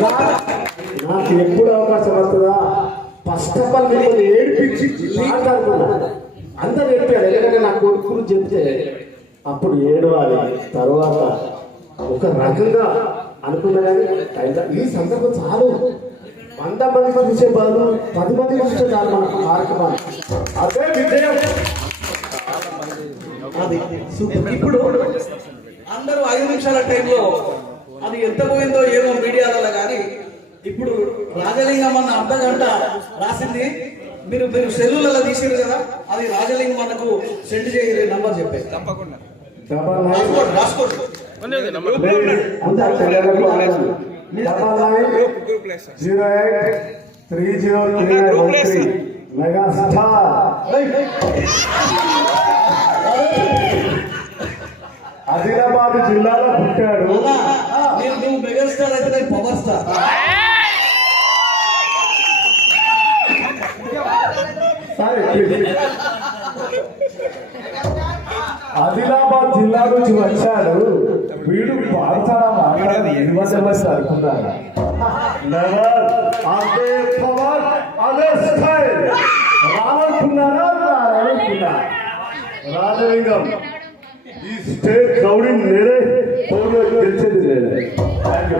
నాకు ఎప్పుడు అవకాశం వస్తుందా? ఫస్ట్ ఆఫ్ ఆల్ మిమ్మల్ని ఏడిపించి మాట్లాడుకున్నా అందరు చెప్పారు. ఎందుకంటే నా కొడుకులు చెప్తే అప్పుడు ఏడవాలి. తర్వాత ఒక రకంగా అనుకున్నా కానీ ఈ సందర్భం చాలు. 100 మంది చూసే బదులు 10 మంది చూసే చాలు మన కార్యక్రమాలు. అదే విజయం. ఇప్పుడు అందరూ 5 నిమిషాల టైంలో అది ఎంత పోయిందో ఏమో మీడియాలలో కానీ ఇప్పుడు రాజలింగం అన్న అర్ధగంట రాసింది మీరు సెల్లులలో తీసారు కదా, అది రాజలింగం మనకు సెండ్ చేయరు. నంబర్ చెప్పేది తప్పకుండా రాసుకోండి. 9908303913 మెగాస్టార్ ఆదిలాబాద్ జిల్లాలో పుట్టాడు. నువ్వు మెగాస్టార్ అయితే నేను పవర్ స్టార్. ఆదిలాబాద్ జిల్లా నుంచి వచ్చాడు. వీడు పాడతాడా మాట్లాడదు ఎనిమిది అనుకున్నారా? రానుకున్నారా? రాజలింగం ఈ స్టేట్ క్రౌడింగ్ నేనే గెలిచేది నేనే. Thank you.